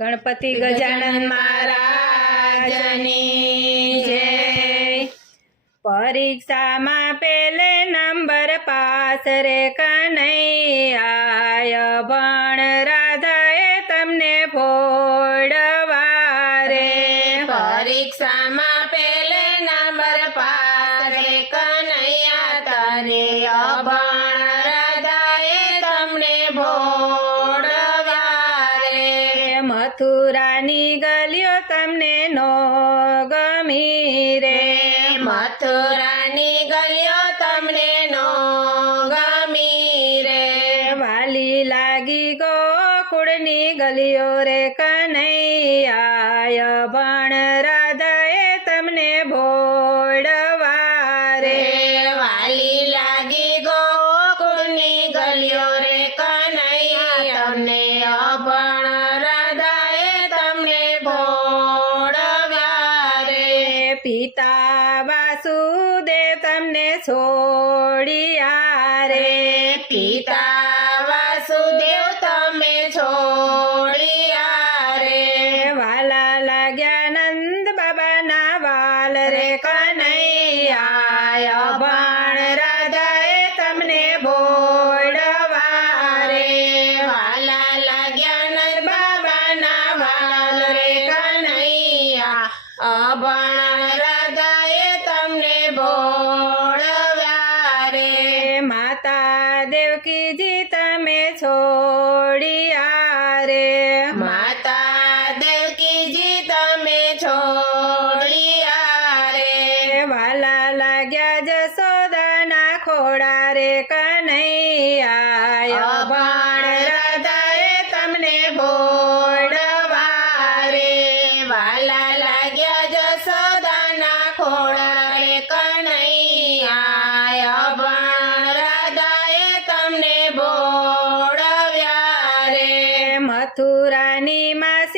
ગણપતિ ગજાનન મહારાજની જય. પરીક્ષામાં પેલે નંબર પાસ રે કનૈયા ગોકુળની ગલીઓ રે કનૈયા ભણ રાધાએ તમને ભોળવા રે રે વાલી લાગી ગોકુળની ગલીઓ રે કનૈયા તમને અભણ રાધાએ તમને ભોળવ્યા રે પિતા વાસુદેવ તમને છોડિયા માતા દેવકીજી તમે છોડિયા રે માતા દેવકીજી તમે છોડિયા રે વાલા લાગ્યા જસોદાના ખોડા રે કનૈયા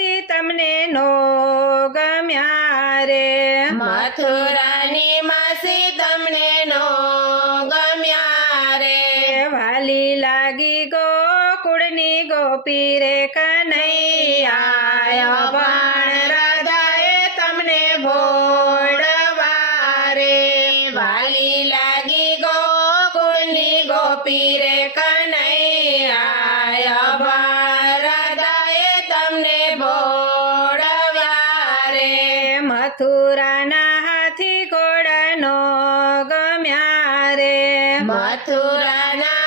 માસી તમને નો ગમ્યા રે મથુરાની માસી તમને નો ગમ્યા રે વાલી લાગી ગોકુળની ગોપી રે કનૈયા ભણ રાધાએ તમને ભોળવા રે વાલી લાગી ગોકુળની ગોપી રે કનૈયા રે મથુરાના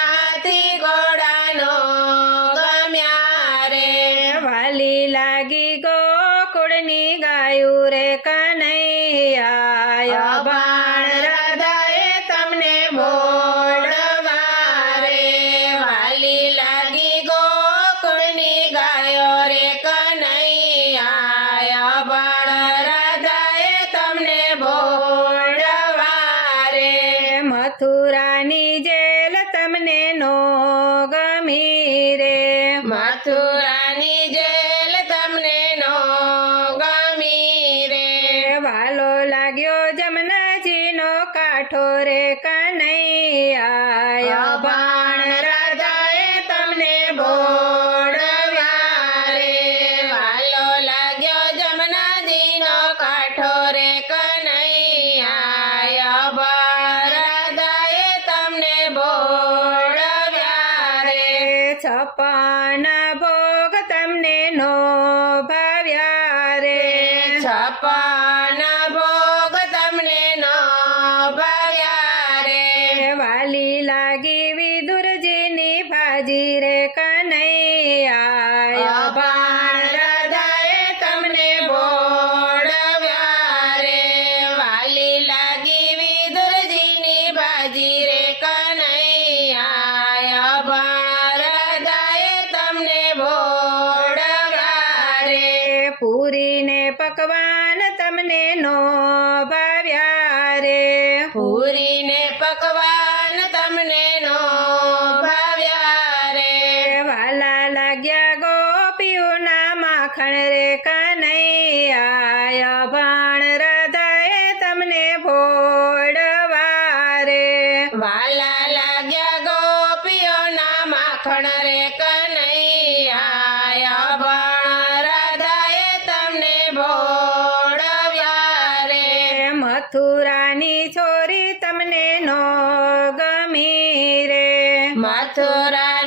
ತಪಾನ ಭೋಗ ತಮ್ನೇನೋ પૂરીને પકવાન તમને નો ભાવ્યા રે. પૂરીને પકવાન તમને નો ભાવ્યા રે. વાલા લાગ્યા ગોપીઓના માખણ રે કનૈયા. ભણ રાધાએ તમને ભોળવા રે. વાલા લાગ્યા ગોપીઓના માખણ રે મથુરા